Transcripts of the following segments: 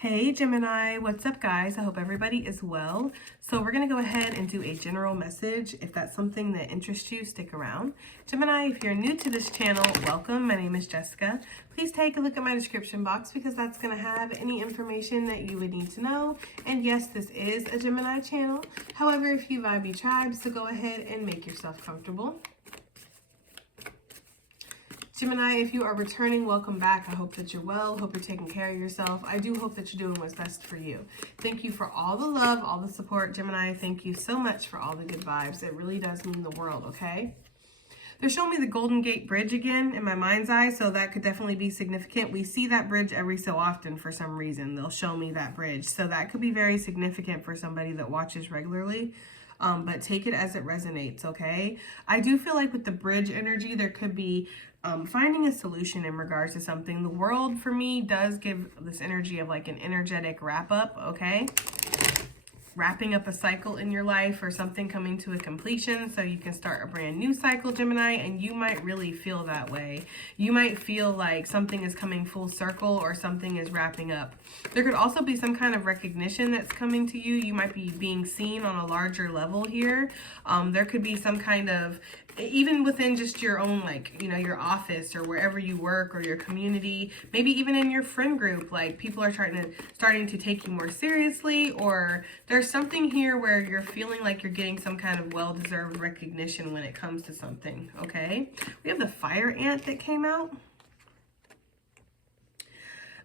Hey Gemini, what's up guys? I hope everybody is well. So we're going to go ahead and do a general message. If that's something that interests you, stick around. Gemini, if you're new to this channel, welcome. My name is Jessica. Please take a look at my description box because that's going to have any information that you would need to know. And yes, this is a Gemini channel. However, if you vibe tribes, so go ahead and make yourself comfortable. Gemini, if you are returning, welcome back. I hope that you're well. Hope you're taking care of yourself. I do hope that you're doing what's best for you. Thank you for all the love, all the support, Gemini. Thank you so much for all the good vibes. It really does mean the world, okay? They're showing me the Golden Gate Bridge again in my mind's eye, so that could definitely be significant. We see that bridge every so often for some reason. They'll show me that bridge. So that could be very significant for somebody that watches regularly. But take it as it resonates, okay? I do feel like with the bridge energy, there could be finding a solution in regards to something. The world, for me, does give this energy of like an energetic wrap-up, okay? Wrapping up a cycle in your life or something coming to a completion so you can start a brand new cycle, Gemini, and you might really feel that way. You might feel like something is coming full circle or something is wrapping up. There could also be some kind of recognition that's coming to you. You might be being seen on a larger level here. There could be some kind of, even within just your own, like, you know, your office or wherever you work or your community, maybe even in your friend group, like people are starting to take you more seriously, or there's something here where you're feeling like you're getting some kind of well-deserved recognition when it comes to something, okay? We have the fire ant that came out.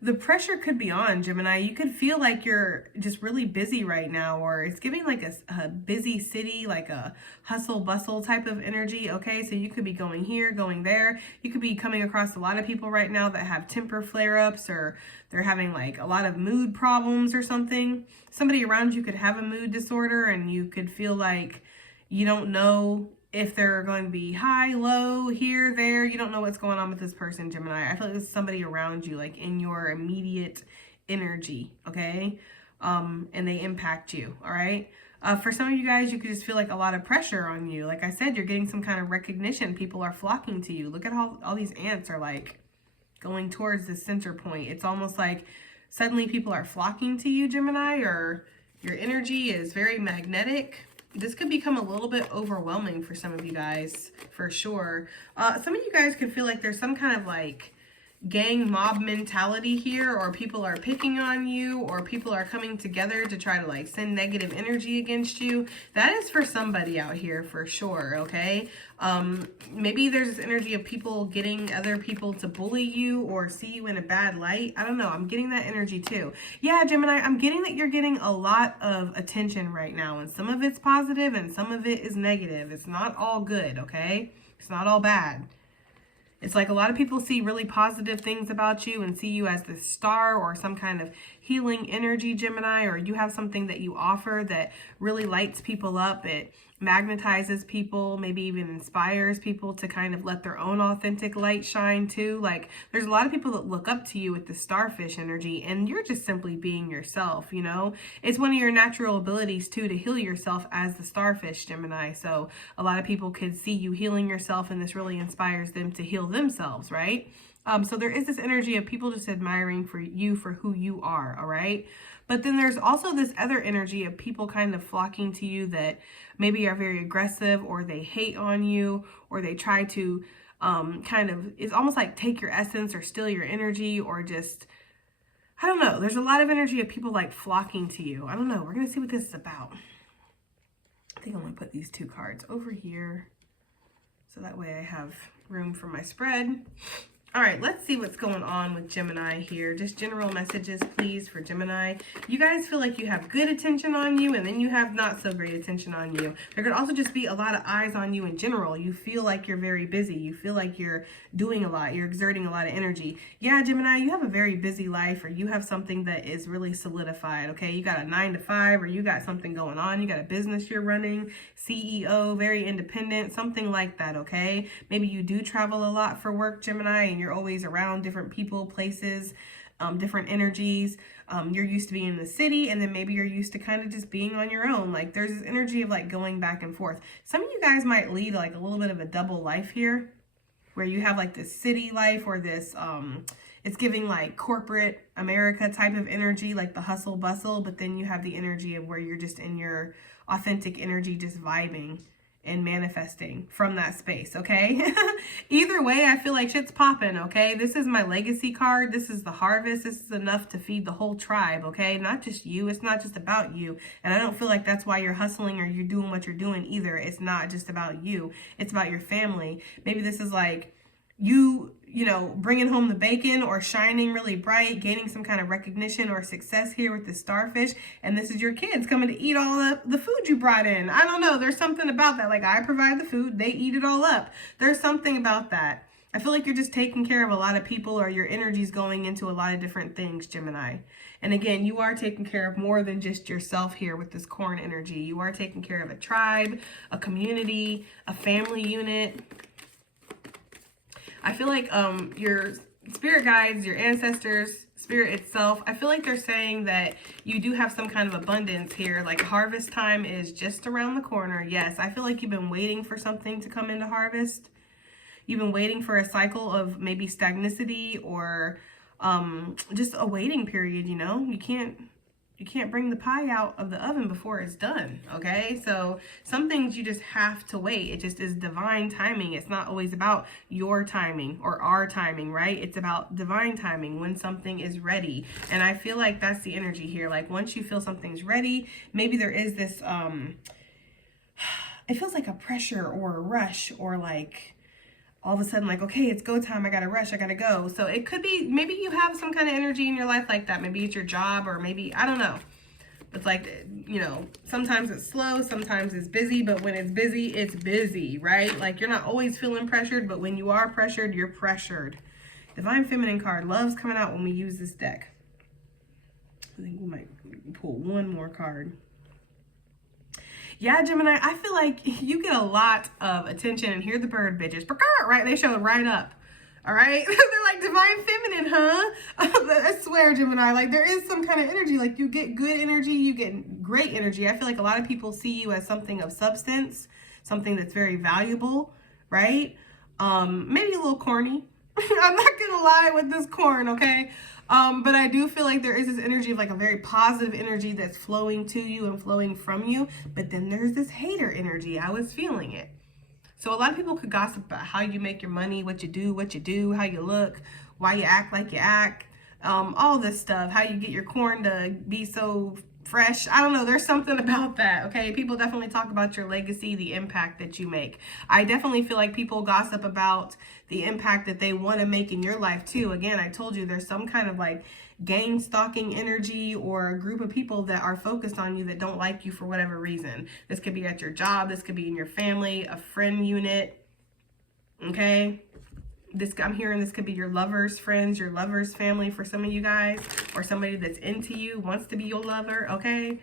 The pressure could be on, Gemini. You could feel like you're just really busy right now, or it's giving like a busy city, like a hustle bustle type of energy, okay? So you could be going here, going there. You could be coming across a lot of people right now that have temper flare-ups, or they're having like a lot of mood problems or something. Somebody around you could have a mood disorder, and you could feel like you don't know if they're going to be high, low, here, there. You don't know what's going on with this person, Gemini. I feel like there's somebody around you, like in your immediate energy, okay? And they impact you, all right? For some of you guys, you could just feel like a lot of pressure on you. Like I said, you're getting some kind of recognition. People are flocking to you. Look at how all these ants are like going towards the center point. It's almost like suddenly people are flocking to you, Gemini, or your energy is very magnetic. This could become a little bit overwhelming for some of you guys, for sure. Some of you guys could feel like there's some kind of like gang mob mentality here, or people are picking on you, or people are coming together to try to like send negative energy against you. That is for somebody out here for sure, okay? Maybe there's this energy of people getting other people to bully you or see you in a bad light. I don't know. I'm getting that energy too. Yeah, Gemini, I'm getting that you're getting a lot of attention right now, and some of it's positive and some of it is negative. It's not all good, okay? It's not all bad. It's like a lot of people see really positive things about you and see you as this star or some kind of healing energy, Gemini, or you have something that you offer that really lights people up. It magnetizes people, maybe even inspires people to kind of let their own authentic light shine too. Like there's a lot of people that look up to you with the starfish energy, and you're just simply being yourself, you know? It's one of your natural abilities too to heal yourself as the starfish, Gemini. So a lot of people could see you healing yourself, and this really inspires them to heal themselves, right? So there is this energy of people just admiring for you for who you are, all right? But then there's also this other energy of people kind of flocking to you that maybe are very aggressive, or they hate on you, or they try to kind of, it's almost like take your essence or steal your energy, or just, I don't know. There's a lot of energy of people like flocking to you. I don't know. We're going to see what this is about. I think I'm going to put these two cards over here so that way I have room for my spread. All right, let's see what's going on with Gemini here. Just general messages, please, for Gemini. You guys feel like you have good attention on you, and then you have not so great attention on you. There could also just be a lot of eyes on you in general. You feel like you're very busy. You feel like you're doing a lot. You're exerting a lot of energy. Yeah, Gemini, you have a very busy life, or you have something that is really solidified, okay? You got a 9 to 5, or you got something going on. You got a business you're running, CEO, very independent, something like that, okay? Maybe you do travel a lot for work, Gemini, and you're always around different people, places, different energies. You're used to being in the city, and then maybe you're used to kind of just being on your own. Like there's this energy of like going back and forth. Some of you guys might lead like a little bit of a double life here, where you have like this city life or this It's giving like corporate America type of energy, like the hustle bustle, but then you have the energy of where you're just in your authentic energy, just vibing and manifesting from that space, okay? Either way, I feel like shit's popping, okay? This is my legacy card. This is the harvest. This is enough to feed the whole tribe, okay? Not just you. It's not just about you. And I don't feel like that's why you're hustling or you're doing what you're doing either. It's not just about you. It's about your family. Maybe this is like you know, bringing home the bacon or shining really bright, gaining some kind of recognition or success here with the starfish. And this is your kids coming to eat all the food you brought in. I don't know. There's something about that. Like, I provide the food, they eat it all up. There's something about that. I feel like you're just taking care of a lot of people, or your energy's going into a lot of different things, Gemini. And again, you are taking care of more than just yourself here with this corn energy. You are taking care of a tribe, a community, a family unit. I feel like your spirit guides, your ancestors, spirit itself, I feel like they're saying that you do have some kind of abundance here. Like, harvest time is just around the corner. Yes, I feel like you've been waiting for something to come into harvest. You've been waiting for a cycle of maybe stagnicity or just a waiting period, you know? You can't bring the pie out of the oven before it's done, okay? So some things you just have to wait. It just is divine timing. It's not always about your timing or our timing, right? It's about divine timing when something is ready. And I feel like that's the energy here. Like, once you feel something's ready, maybe there is this, it feels like a pressure or a rush, or like, all of a sudden, like, okay, it's go time. I got to rush. I got to go. So it could be, maybe you have some kind of energy in your life like that. Maybe it's your job, or maybe, I don't know. It's like, you know, sometimes it's slow, sometimes it's busy, but when it's busy, right? Like, you're not always feeling pressured, but when you are pressured, you're pressured. Divine Feminine card loves coming out when we use this deck. I think we might pull one more card. Yeah, Gemini, I feel like you get a lot of attention. And here the bird bitches, right? They show right up. All right. They're like, divine feminine, huh? I swear, Gemini, like, there is some kind of energy. Like, you get good energy. You get great energy. I feel like a lot of people see you as something of substance, something that's very valuable, right? Maybe a little corny. I'm not going to lie with this corn, okay? But I do feel like there is this energy of like a very positive energy that's flowing to you and flowing from you. But then there's this hater energy. I was feeling it. So a lot of people could gossip about how you make your money, what you do, how you look, why you act like you act, all this stuff, how you get your corn to be so fresh. I don't know. There's something about that. Okay. People definitely talk about your legacy, the impact that you make. I definitely feel like people gossip about the impact that they want to make in your life too. Again, I told you there's some kind of like gang stalking energy, or a group of people that are focused on you that don't like you for whatever reason. This could be at your job. This could be in your family, a friend unit. Okay. I'm hearing this could be your lover's friends, your lover's family for some of you guys, or somebody that's into you, wants to be your lover, okay?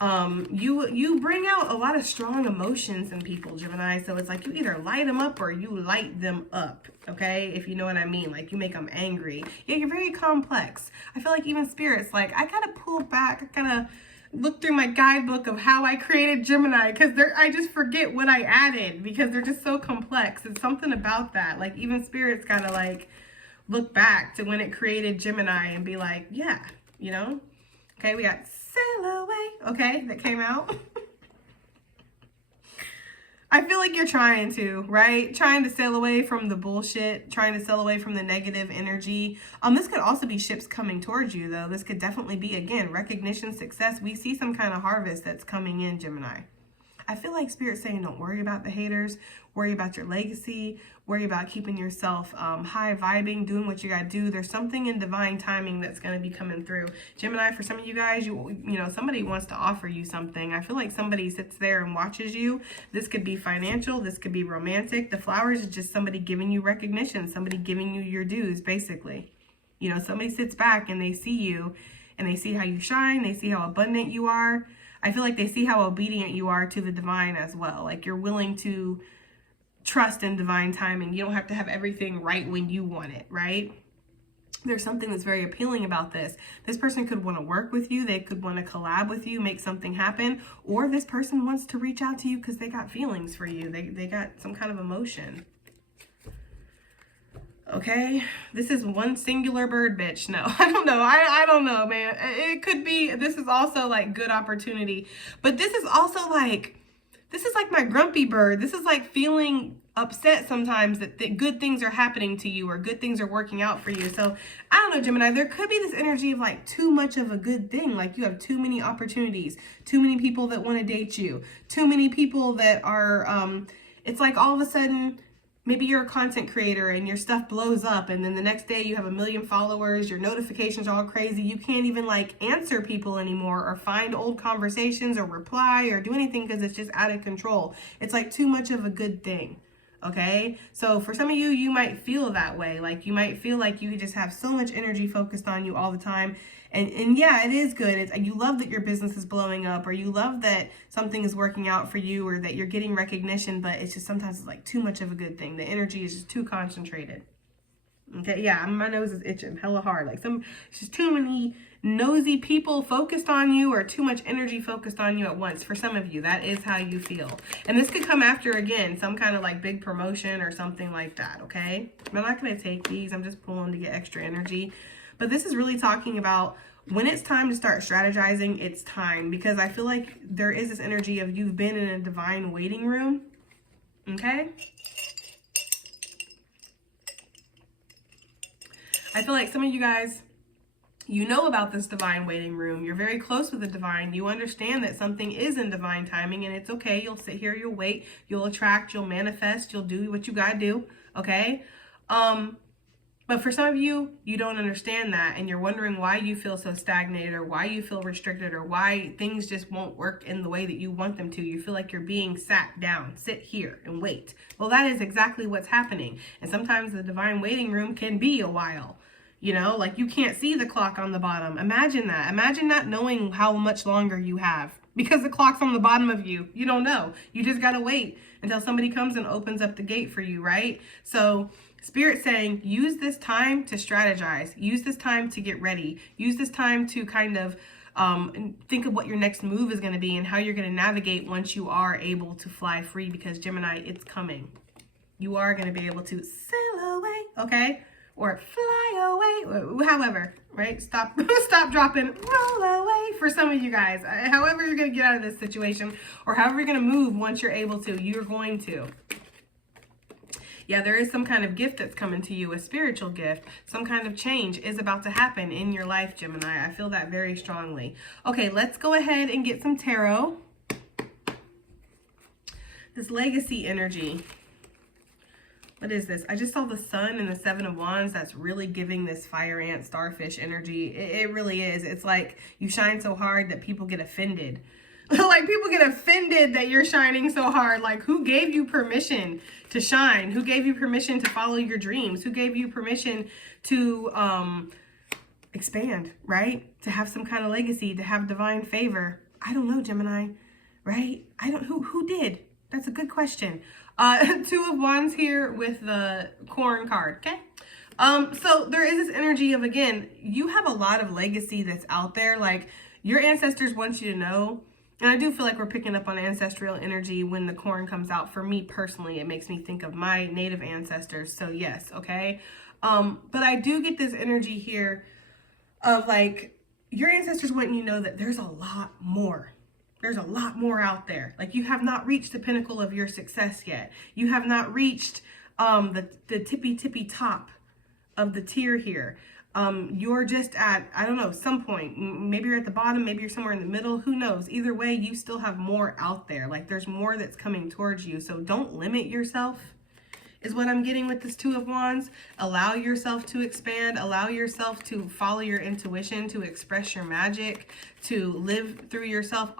You bring out a lot of strong emotions in people, Gemini, so it's like you either light them up or you light them up, okay? If you know what I mean, like you make them angry. Yeah, you're very complex. I feel like even spirits, like, I gotta pull back, I gotta look through my guidebook of how I created Gemini, because I just forget what I added because they're just so complex. It's something about that. Like, even spirits gotta like look back to when it created Gemini and be like, yeah, you know? Okay, we got Sail Away, okay, that came out. I feel like you're trying to, right? Trying to sail away from the bullshit, trying to sail away from the negative energy. This could also be ships coming towards you, though. This could definitely be, again, recognition, success. We see some kind of harvest that's coming in, Gemini. I feel like Spirit's saying don't worry about the haters, worry about your legacy, worry about keeping yourself high vibing, doing what you got to do. There's something in divine timing that's going to be coming through. Gemini, for some of you guys, you know, somebody wants to offer you something. I feel like somebody sits there and watches you. This could be financial. This could be romantic. The flowers is just somebody giving you recognition, somebody giving you your dues, basically. You know, somebody sits back and they see you and they see how you shine. They see how abundant you are. I feel like they see how obedient you are to the divine as well. Like, you're willing to trust in divine timing. You don't have to have everything right when you want it, right? There's something that's very appealing about this. This person could want to work with you. They could want to collab with you, make something happen. Or this person wants to reach out to you because they got feelings for you. They got some kind of emotion. Okay, this is one singular bird, bitch. No, I don't know. I don't know, man. It could be, this is also like good opportunity, but this is also like, this is like my grumpy bird. This is like feeling upset sometimes that good things are happening to you or good things are working out for you. So I don't know, Gemini, there could be this energy of like too much of a good thing. Like you have too many opportunities, too many people that want to date you, too many people that are, it's like all of a sudden, maybe you're a content creator and your stuff blows up and then the next day you have 1 million followers, your notifications are all crazy. You can't even like answer people anymore or find old conversations or reply or do anything because it's just out of control. It's like too much of a good thing. Okay, so for some of you, you might feel that way. Like you might feel like you just have so much energy focused on you all the time. And yeah, it is good. You love that your business is blowing up, or you love that something is working out for you, or that you're getting recognition, but it's just sometimes it's like too much of a good thing. The energy is just too concentrated. Okay, yeah, my nose is itching hella hard. Like it's just too many nosy people focused on you, or too much energy focused on you at once. For some of you, that is how you feel. And this could come after, again, some kind of like big promotion or something like that, okay? I'm not going to take these. I'm just pulling to get extra energy. But this is really talking about when it's time to start strategizing, it's time. Because I feel like there is this energy of you've been in a divine waiting room, okay? I feel like some of you guys, you know about this divine waiting room. You're very close with the divine. You understand that something is in divine timing and it's okay. You'll sit here, you'll wait, you'll attract, you'll manifest, you'll do what you gotta do, okay? But for some of you, you don't understand that and you're wondering why you feel so stagnated or why you feel restricted or why things just won't work in the way that you want them to. You feel like you're being sat down, sit here and wait. Well, that is exactly what's happening. And sometimes the divine waiting room can be a while. You know, like you can't see the clock on the bottom. Imagine that. Imagine not knowing how much longer you have because the clock's on the bottom of you. You don't know. You just got to wait until somebody comes and opens up the gate for you, right? So Spirit saying, use this time to strategize. Use this time to get ready. Use this time to kind of think of what your next move is going to be and how you're going to navigate once you are able to fly free, because Gemini, it's coming. You are going to be able to sail away, okay? Or fly away, however, right? Stop, dropping, roll away for some of you guys. However you're going to get out of this situation, or however you're going to move once you're able to, you're going to. Yeah, there is some kind of gift that's coming to you, a spiritual gift. Some kind of change is about to happen in your life, Gemini. I feel that very strongly. Okay, let's go ahead and get some tarot. This legacy energy. What is this? I just saw the sun and the 7 of wands. That's really giving this fire ant starfish energy. It really is. It's like you shine so hard that people get offended. Like people get offended that you're shining so hard. Like who gave you permission to shine? Who gave you permission to follow your dreams? Who gave you permission to expand, right? To have some kind of legacy, to have divine favor. I don't know, Gemini, right? Who did? That's a good question. 2 of wands here with the corn card, okay? So there is this energy of, again, you have a lot of legacy that's out there. Like your ancestors want you to know. And I do feel like we're picking up on ancestral energy when the corn comes out. For me personally, it makes me think of my native ancestors. So yes, okay? But I do get this energy here of like your ancestors want you to know that there's a lot more. There's a lot more out there. Like you have not reached the pinnacle of your success yet. You have not reached the tippy top of the tier here. You're just at, I don't know, some point. Maybe you're at the bottom, maybe you're somewhere in the middle. Who knows? Either way, you still have more out there. Like there's more that's coming towards you. So don't limit yourself, is what I'm getting with this 2 of wands. Allow yourself to expand. Allow yourself to follow your intuition, to express your magic, to live through yourself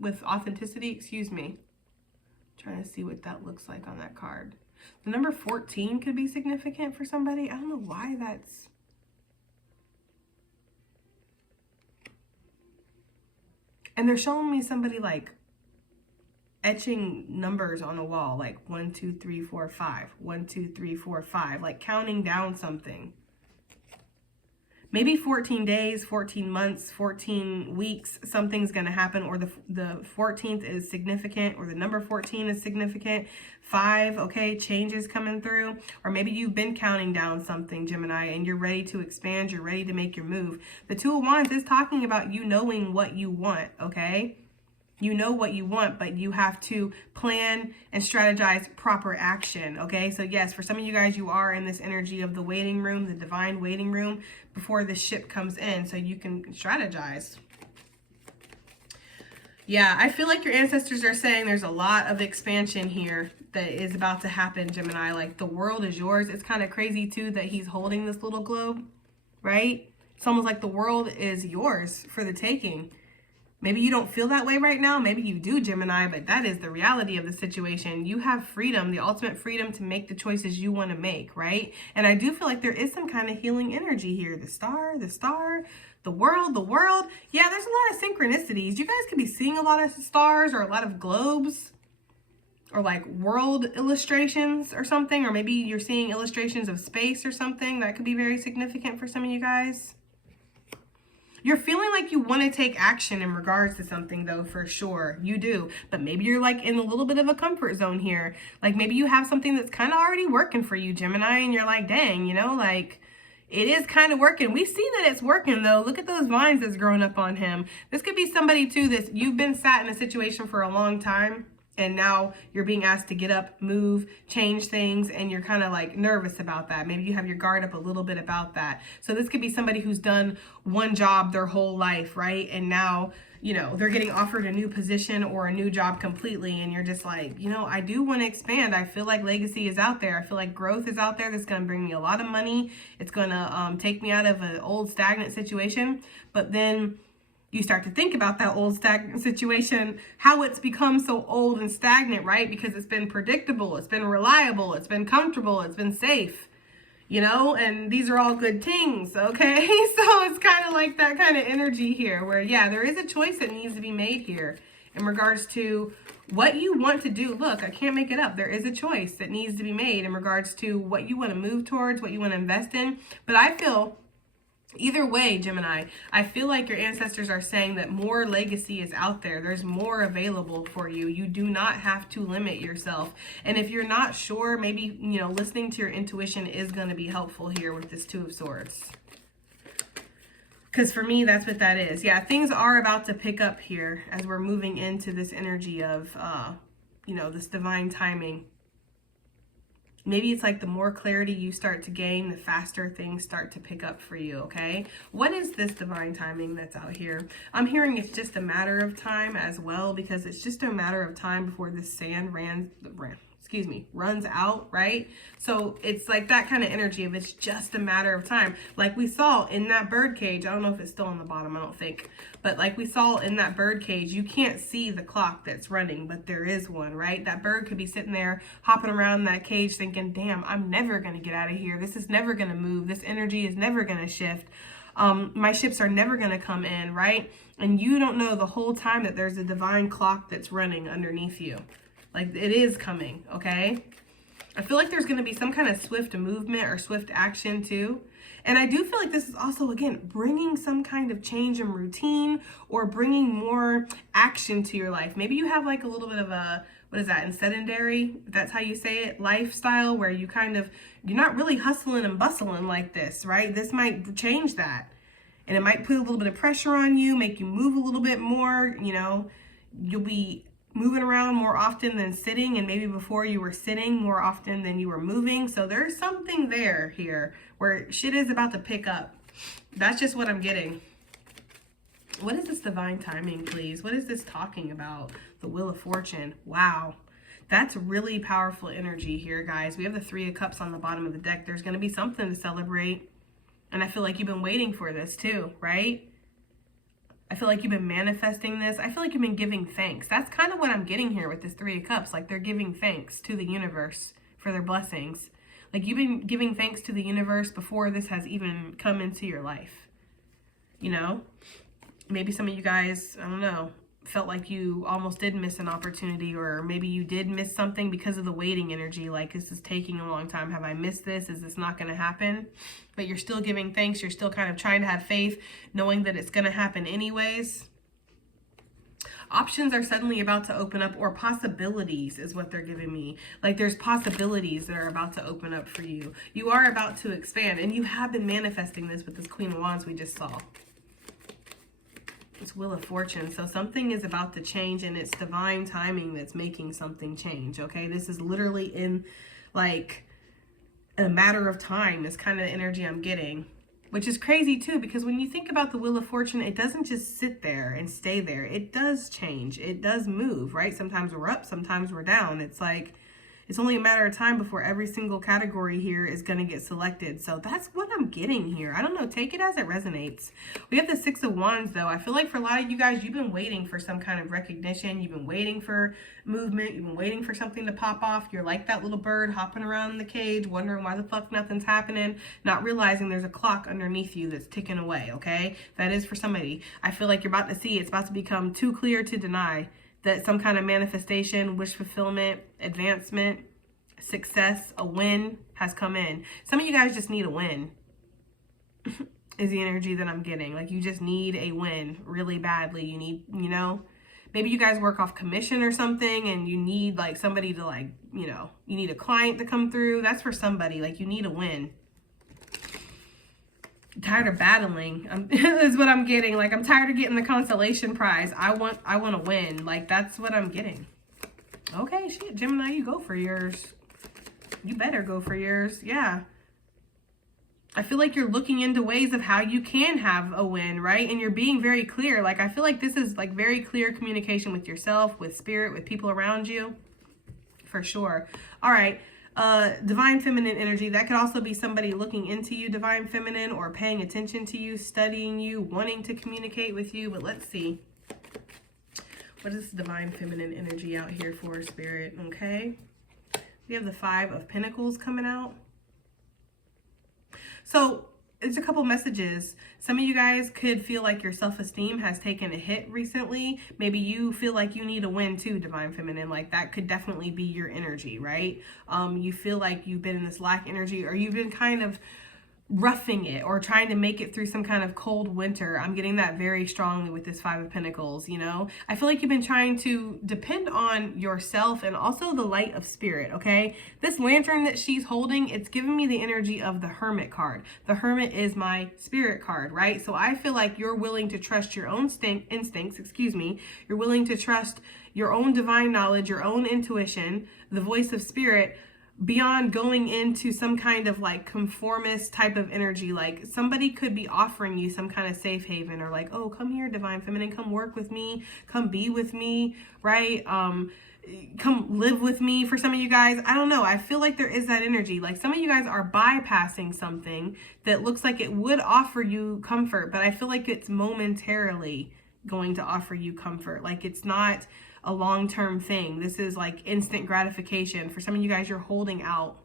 with authenticity. Excuse me. Trying to see what that looks like on that card. The number 14 could be significant for somebody. I don't know why that's... And they're showing me somebody like etching numbers on a wall, like 1, 2, 3, 4, 5, 1, 2, 3, 4, 5, like counting down something. maybe 14 days, 14 months, 14 weeks, something's going to happen, or the 14th is significant, or the number 14 is significant. 5, okay, changes coming through. Or maybe you've been counting down something, Gemini, and you're ready to expand, you're ready to make your move. The Two of Wands is talking about you knowing what you want, okay? You know what you want, but you have to plan and strategize proper action, okay? So yes, for some of you guys, you are in this energy of the waiting room, the divine waiting room, before the ship comes in, so you can strategize. Yeah, I feel like your ancestors are saying there's a lot of expansion here that is about to happen, Gemini. Like, the world is yours. It's kind of crazy, too, that he's holding this little globe, right? It's almost like the world is yours for the taking. Maybe you don't feel that way right now. Maybe you do, Gemini, but that is the reality of the situation. You have freedom, the ultimate freedom to make the choices you want to make, right? And I do feel like there is some kind of healing energy here. The star, the world. Yeah, there's a lot of synchronicities. You guys could be seeing a lot of stars or a lot of globes or like world illustrations or something. Or maybe you're seeing illustrations of space or something. That could be very significant for some of you guys. You're feeling like you want to take action in regards to something, though, for sure. You do. But maybe you're like in a little bit of a comfort zone here. Like, maybe you have something that's kind of already working for you, Gemini, and you're like, dang, you know, like, it is kind of working. We see that it's working, though. Look at those vines that's growing up on him. This could be somebody, too, that you've been sat in a situation for a long time, and now you're being asked to get up, move, change things, and you're kind of like nervous about that. Maybe you have your guard up a little bit about that. So this could be somebody who's done one job their whole life, right? And now, you know, they're getting offered a new position or a new job completely, and you're just like, you know, I do want to expand. I feel like legacy is out there. I feel like growth is out there that's going to bring me a lot of money. It's going to take me out of an old stagnant situation. But then you start to think about that old stagnant situation, how it's become so old and stagnant, right? Because it's been predictable, it's been reliable, it's been comfortable, it's been safe, you know, and these are all good things, okay? So it's kind of like that kind of energy here where, yeah, there is a choice that needs to be made here in regards to what you want to do. Look, I can't make it up. There is a choice that needs to be made in regards to what you want to move towards, what you want to invest in. But I feel either way, Gemini, I feel like your ancestors are saying that more legacy is out there. There's more available for you. You do not have to limit yourself. And if you're not sure, maybe, you know, listening to your intuition is going to be helpful here with this Two of Swords. Because for me, that's what that is. Yeah, things are about to pick up here as we're moving into this energy of, you know, this divine timing. Maybe it's like the more clarity you start to gain, the faster things start to pick up for you, okay? What is this divine timing that's out here? I'm hearing it's just a matter of time as well, because it's just a matter of time before the sand runs out, right? So it's like that kind of energy of it's just a matter of time. Like we saw in that bird cage, I don't know if it's still on the bottom, I don't think. But like we saw in that bird cage, you can't see the clock that's running, but there is one, right? That bird could be sitting there hopping around that cage thinking, damn, I'm never going to get out of here. This is never going to move. This energy is never going to shift. My ships are never going to come in, right? And you don't know the whole time that there's a divine clock that's running underneath you. Like, it is coming, okay? I feel like there's going to be some kind of swift movement or swift action too. And I do feel like this is also, again, bringing some kind of change in routine or bringing more action to your life. Maybe you have like a little bit of a, what is that, in sedentary, if that's how you say it, lifestyle, where you kind of, you're not really hustling and bustling like this, right? This might change that. And it might put a little bit of pressure on you, make you move a little bit more, you know, you'll be moving around more often than sitting, and maybe before you were sitting more often than you were moving. So there's something there here where shit is about to pick up. That's just what I'm getting. What is this divine timing, please? What is this talking about? The Wheel of Fortune. Wow. That's really powerful energy here, guys. We have the Three of Cups on the bottom of the deck. There's going to be something to celebrate. And I feel like you've been waiting for this too, right? I feel like you've been manifesting this. I feel like you've been giving thanks. That's kind of what I'm getting here with this Three of Cups. Like, they're giving thanks to the universe for their blessings. Like, you've been giving thanks to the universe before this has even come into your life. You know? Maybe some of you guys, I don't know, felt like you almost did miss an opportunity, or maybe you did miss something because of the waiting energy. Like, this is taking a long time. Have I missed this? Is this not going to happen? But you're still giving thanks. You're still kind of trying to have faith, knowing that it's going to happen anyways. Options are suddenly about to open up, or possibilities is what they're giving me. Like, there's possibilities that are about to open up for you. You are about to expand, and you have been manifesting this with this Queen of Wands we just saw. It's Wheel of Fortune. So something is about to change, and it's divine timing that's making something change, okay? This is literally in, like, a matter of time. Is kind of the energy I'm getting. Which is crazy too, because when you think about the Wheel of Fortune, it doesn't just sit there and stay there. It does change. It does move, right? Sometimes we're up, sometimes we're down. It's like, it's only a matter of time before every single category here is going to get selected. So that's what I'm getting here. I don't know. Take it as it resonates. We have the Six of Wands, though. I feel like for a lot of you guys, you've been waiting for some kind of recognition. You've been waiting for movement. You've been waiting for something to pop off. You're like that little bird hopping around in the cage, wondering why the fuck nothing's happening, not realizing there's a clock underneath you that's ticking away, okay? That is for somebody. I feel like you're about to see it's about to become too clear to deny that some kind of manifestation, wish fulfillment, advancement, success, a win has come in. Some of you guys just need a win is the energy that I'm getting. Like, you just need a win really badly. You need, you know, maybe you guys work off commission or something, and you need like somebody to, like, you know, you need a client to come through. That's for somebody. Like, you need a win. I'm tired of battling. Is what I'm getting. Like, I'm tired of getting the consolation prize. I want to win. Like, that's what I'm getting. Okay, shit, Gemini, you go for yours. You better go for yours. Yeah. I feel like you're looking into ways of how you can have a win, right? And you're being very clear. Like, I feel like this is like very clear communication with yourself, with spirit, with people around you. For sure. All right. Divine feminine energy. That could also be somebody looking into you, divine feminine, or paying attention to you, studying you, wanting to communicate with you. But let's see. What is divine feminine energy out here for, spirit? Okay. We have the Five of Pentacles coming out. So there's a couple messages. Some of you guys could feel like your self-esteem has taken a hit recently. Maybe you feel like you need a win too, divine feminine. Like, that could definitely be your energy, right? You feel like you've been in this lack energy, or you've been kind of roughing it or trying to make it through some kind of cold winter. I'm getting that very strongly with this Five of Pentacles, you know? I feel like you've been trying to depend on yourself and also the light of spirit, okay? This lantern that she's holding, it's giving me the energy of the Hermit card. The Hermit is my spirit card, right? So I feel like you're willing to trust your own instincts, You're willing to trust your own divine knowledge, your own intuition, the voice of spirit, beyond going into some kind of like conformist type of energy. Like, somebody could be offering you some kind of safe haven, or like, oh, come here, divine feminine, come work with me, come be with me, right? Come live with me. For some of you guys, I don't know, I feel like there is that energy. Like, some of you guys are bypassing something that looks like it would offer you comfort, but I feel like it's momentarily going to offer you comfort. Like, it's not a long-term thing. This is like instant gratification. For some of you guys, you're holding out.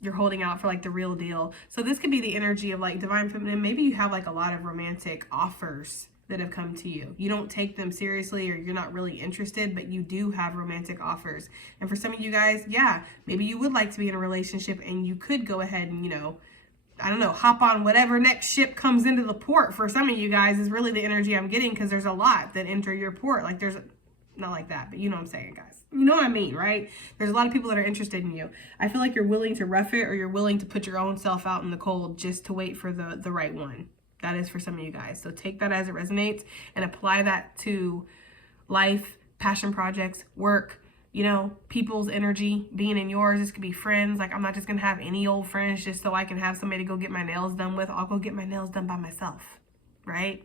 You're holding out for like the real deal. So this could be the energy of like divine feminine. Maybe you have like a lot of romantic offers that have come to you. You don't take them seriously, or you're not really interested, but you do have romantic offers. And for some of you guys, yeah, maybe you would like to be in a relationship, and you could go ahead and, you know, I don't know, hop on whatever next ship comes into the port. For some of you guys is really the energy I'm getting, because there's a lot that enter your port. Like, there's, not like that, but you know what I'm saying, guys. You know what I mean, right? There's a lot of people that are interested in you. I feel like you're willing to rough it, or you're willing to put your own self out in the cold just to wait for the right one. That is for some of you guys. So take that as it resonates and apply that to life, passion projects, work, you know, people's energy being in yours. This could be friends. Like, I'm not just going to have any old friends just so I can have somebody to go get my nails done with. I'll go get my nails done by myself, right?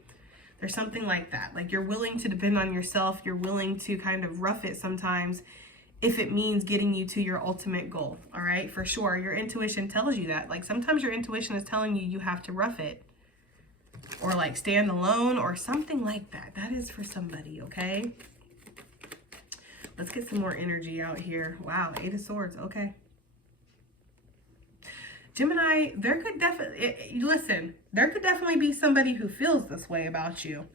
There's something like that. Like, you're willing to depend on yourself. You're willing to kind of rough it sometimes if it means getting you to your ultimate goal, all right? For sure, your intuition tells you that. Like, sometimes your intuition is telling you you have to rough it, or like stand alone, or something like that. That is for somebody, okay? Let's get some more energy out here. Wow, Eight of Swords. Okay. Gemini, there could definitely, listen, there could definitely be somebody who feels this way about you.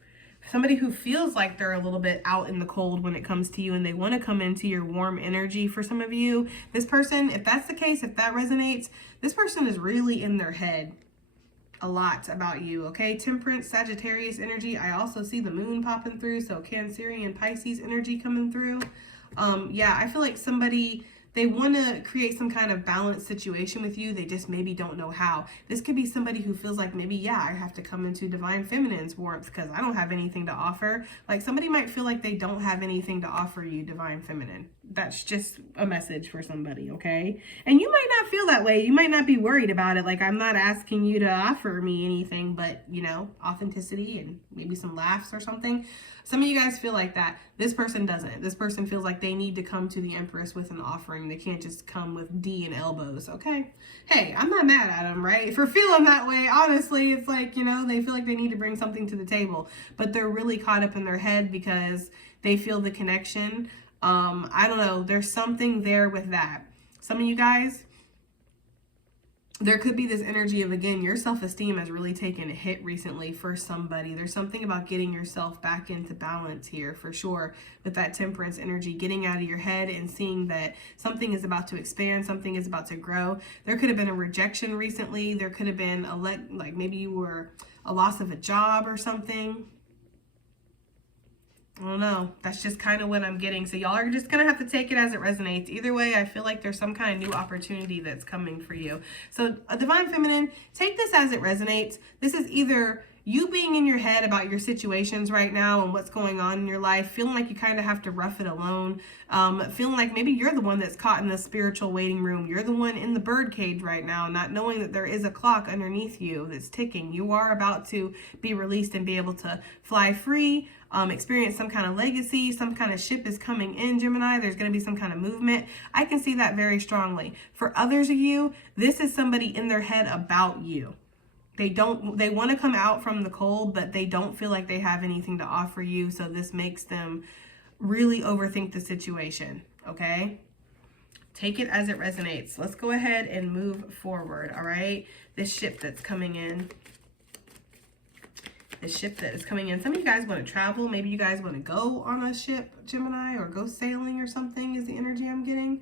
somebody who feels like they're a little bit out in the cold when it comes to you and they want to come into your warm energy. For some of you, this person, if that's the case, if that resonates, this person is really in their head a lot about you, okay? Temperance, Sagittarius energy. I also see the moon popping through, so Cancerian, Pisces energy coming through. Yeah, I feel like somebody, they want to create some kind of balanced situation with you. They just maybe don't know how. This could be somebody who feels like maybe, yeah, I have to come into Divine Feminine's warmth because I don't have anything to offer. Like somebody might feel like they don't have anything to offer you, Divine Feminine. That's just a message for somebody, okay? And you might not feel that way. You might not be worried about it. Like, I'm not asking you to offer me anything, but, you know, authenticity and maybe some laughs or something. Some of you guys feel like that. This person doesn't. This person feels like they need to come to the Empress with an offering. They can't just come with D and elbows, okay? Hey, I'm not mad at them, right? For feeling that way, honestly, it's like, you know, they feel like they need to bring something to the table, but they're really caught up in their head because they feel the connection. I don't know. There's something there with that. Some of you guys, there could be this energy of, again, your self-esteem has really taken a hit recently for somebody. There's something about getting yourself back into balance here for sure with that temperance energy, getting out of your head and seeing that something is about to expand, something is about to grow. There could have been a rejection recently. There could have been like maybe you were a loss of a job or something. I don't know. That's just kind of what I'm getting. So y'all are just going to have to take it as it resonates. Either way, I feel like there's some kind of new opportunity that's coming for you. So a Divine Feminine, take this as it resonates. This is either you being in your head about your situations right now and what's going on in your life, feeling like you kind of have to rough it alone, feeling like maybe you're the one that's caught in the spiritual waiting room. You're the one in the bird cage right now, not knowing that there is a clock underneath you that's ticking. You are about to be released and be able to fly free, experience some kind of legacy, some kind of ship is coming in, Gemini. There's going to be some kind of movement. I can see that very strongly. For others of you, this is somebody in their head about you. They want to come out from the cold, but they don't feel like they have anything to offer you. So this makes them really overthink the situation. Okay. Take it as it resonates. Let's go ahead and move forward. All right. This ship that's coming in. The ship that is coming in. Some of you guys want to travel. Maybe you guys want to go on a ship, Gemini, or go sailing or something is the energy I'm getting.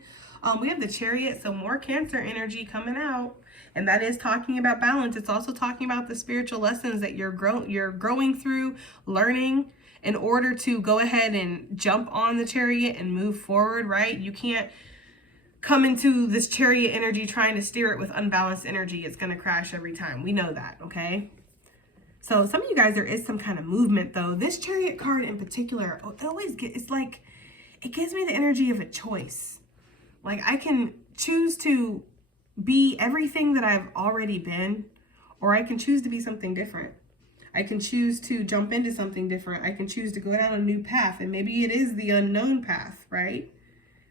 We have the Chariot, so more Cancer energy coming out. And that is talking about balance. It's also talking about the spiritual lessons that you're growing through, learning in order to go ahead and jump on the Chariot and move forward, right? You can't come into this Chariot energy trying to steer it with unbalanced energy. It's going to crash every time. We know that, okay? So some of you guys, there is some kind of movement though. This Chariot card in particular, it's like, it gives me the energy of a choice. Like I can choose to be everything that I've already been, or I can choose to be something different. I can choose to jump into something different. I can choose to go down a new path, and maybe it is the unknown path, right?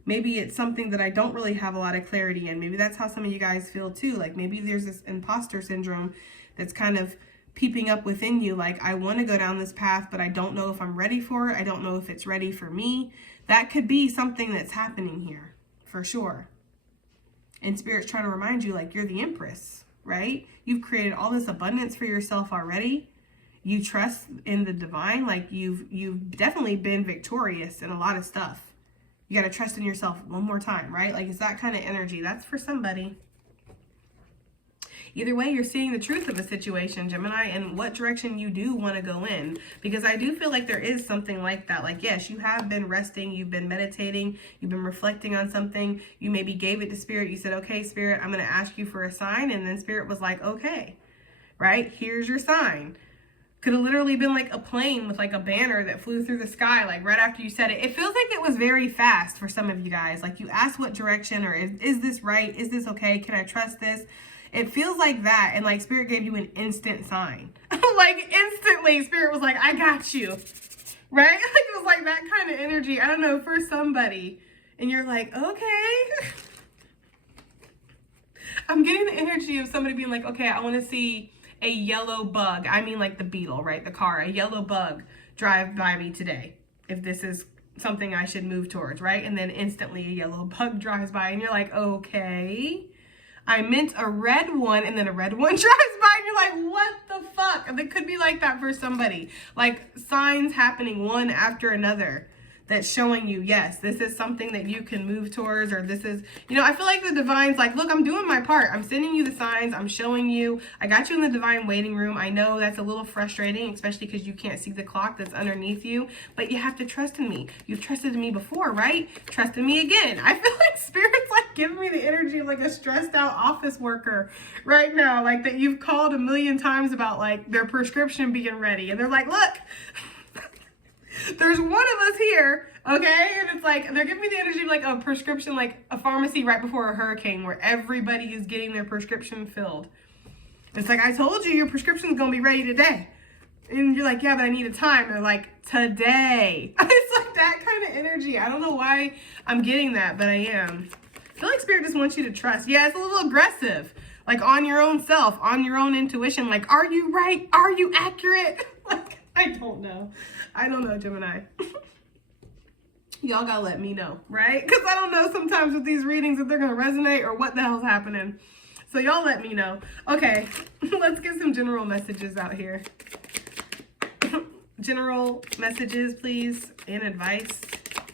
Maybe it's something that I don't really have a lot of clarity in. Maybe that's how some of you guys feel too. Like maybe there's this imposter syndrome that's kind of peeping up within you. Like I want to go down this path, but I don't know if I'm ready for it. I don't know if it's ready for me. That could be something that's happening here for sure. And Spirit's trying to remind you, like, you're the Empress, right? You've created all this abundance for yourself already. You trust in the divine. Like you've definitely been victorious in a lot of stuff. You got to trust in yourself one more time, right? Like it's that kind of energy. That's for somebody. Either way, you're seeing the truth of a situation, Gemini, and what direction you do want to go in. Because I do feel like there is something like that. Like, yes, you have been resting, you've been meditating, you've been reflecting on something. You maybe gave it to Spirit. You said, okay, Spirit, I'm going to ask you for a sign. And then Spirit was like, okay, right? Here's your sign. Could have literally been like a plane with like a banner that flew through the sky, like right after you said it. It feels like it was very fast for some of you guys. Like you asked what direction, or is this right? Is this okay? Can I trust this? It feels like that, and like Spirit gave you an instant sign. Like instantly, Spirit was like, I got you, right? Like it was like that kind of energy. I don't know, for somebody. And you're like, okay. I'm getting the energy of somebody being like, okay, I want to see a yellow bug. I mean like the beetle, right? The car, a yellow bug drive by me today. If this is something I should move towards, right? And then instantly a yellow bug drives by and you're like, okay. I meant a red one, and then a red one drives by and you're like, what the fuck? And it could be like that for somebody. Like signs happening one after another that's showing you, yes, this is something that you can move towards, or this is, you know, I feel like the divine's like, look, I'm doing my part. I'm sending you the signs. I'm showing you. I got you in the divine waiting room. I know that's a little frustrating, especially because you can't see the clock that's underneath you, but you have to trust in me. You've trusted in me before, right? Trust in me again. I feel like Spirit's like giving me the energy of like a stressed out office worker right now, like that you've called a million times about like their prescription being ready. And they're like, look, there's one of us here, okay? And it's like, they're giving me the energy of like a prescription, like a pharmacy right before a hurricane where everybody is getting their prescription filled. It's like, I told you your prescription's gonna be ready today. And you're like, yeah, but I need a time. And they're like, today. It's like that kind of energy. I don't know why I'm getting that, but I am. I feel like Spirit just wants you to trust. Yeah, it's a little aggressive. Like on your own self, on your own intuition. Like, are you right? Are you accurate? Like, I don't know. I don't know, Gemini. Y'all gotta let me know, right? Because I don't know sometimes with these readings if they're gonna resonate or what the hell's happening. So y'all let me know. Okay, let's get some general messages out here. General messages, please, and advice.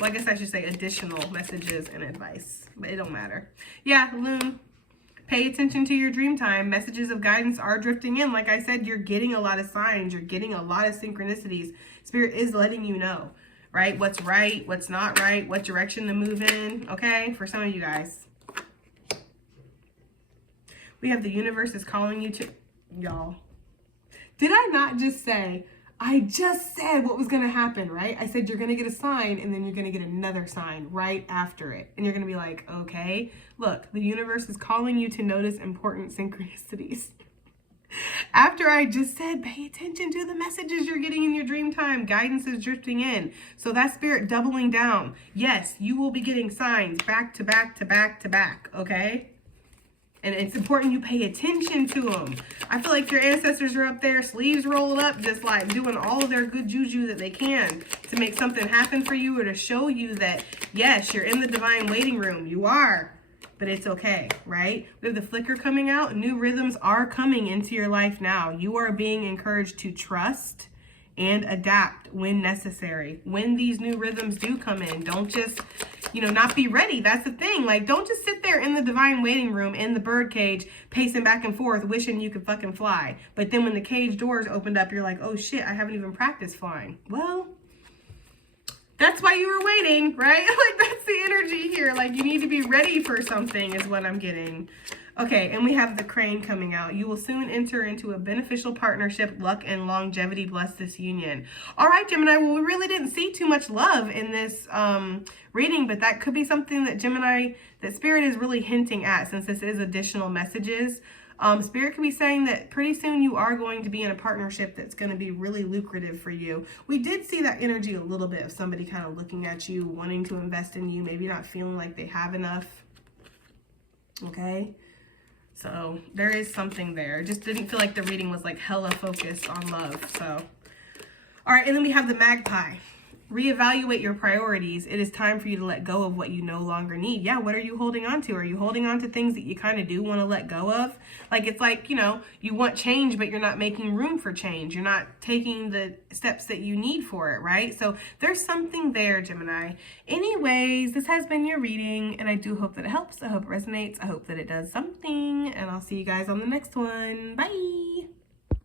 Well, I guess I should say additional messages and advice, but it don't matter. Yeah, Loon. Pay attention to your dream time. Messages of guidance are drifting in. Like I said, you're getting a lot of signs. You're getting a lot of synchronicities. Spirit is letting you know, right? What's right, what's not right, what direction to move in, okay? For some of you guys. We have the universe is calling you to, y'all. Did I not just say, I just said what was going to happen, right? I said you're going to get a sign and then you're going to get another sign right after it. And you're going to be like, okay, look, the universe is calling you to notice important synchronicities. After I just said, pay attention to the messages you're getting in your dream time. Guidance is drifting in. So that Spirit doubling down. Yes, you will be getting signs back to back to back to back, okay? And it's important you pay attention to them. I feel like your ancestors are up there, sleeves rolled up, just like doing all of their good juju that they can to make something happen for you or to show you that, yes, you're in the divine waiting room. You are, but it's okay, right? We have the flicker coming out. New rhythms are coming into your life now. You are being encouraged to trust and adapt when necessary. When these new rhythms do come in, don't just, you know, not be ready. That's the thing. Like, don't just sit there in the divine waiting room in the bird cage, pacing back and forth, wishing you could fucking fly. But then when the cage doors opened up, you're like, oh shit, I haven't even practiced flying. Well, that's why you were waiting, right? Like, that's the energy here. Like, you need to be ready for something is what I'm getting. Okay, and we have the crane coming out. You will soon enter into a beneficial partnership. Luck and longevity bless this union. All right, Gemini, well, we really didn't see too much love in this reading, but that could be something that Gemini, that Spirit is really hinting at since this is additional messages. Spirit could be saying that pretty soon you are going to be in a partnership that's going to be really lucrative for you. We did see that energy a little bit of somebody kind of looking at you, wanting to invest in you, maybe not feeling like they have enough. Okay. So there is something there. Just didn't feel like the reading was like hella focused on love. So, all right. And then we have the magpie. Reevaluate your priorities. It is time for you to let go of what you no longer need. Yeah, what are you holding on to? Are you holding on to things that you kind of do want to let go of? Like, it's like, you know, you want change, but you're not making room for change. You're not taking the steps that you need for it, right? So there's something there, Gemini. Anyways, this has been your reading, and I do hope that it helps. I hope it resonates. I hope that it does something, and I'll see you guys on the next one. Bye!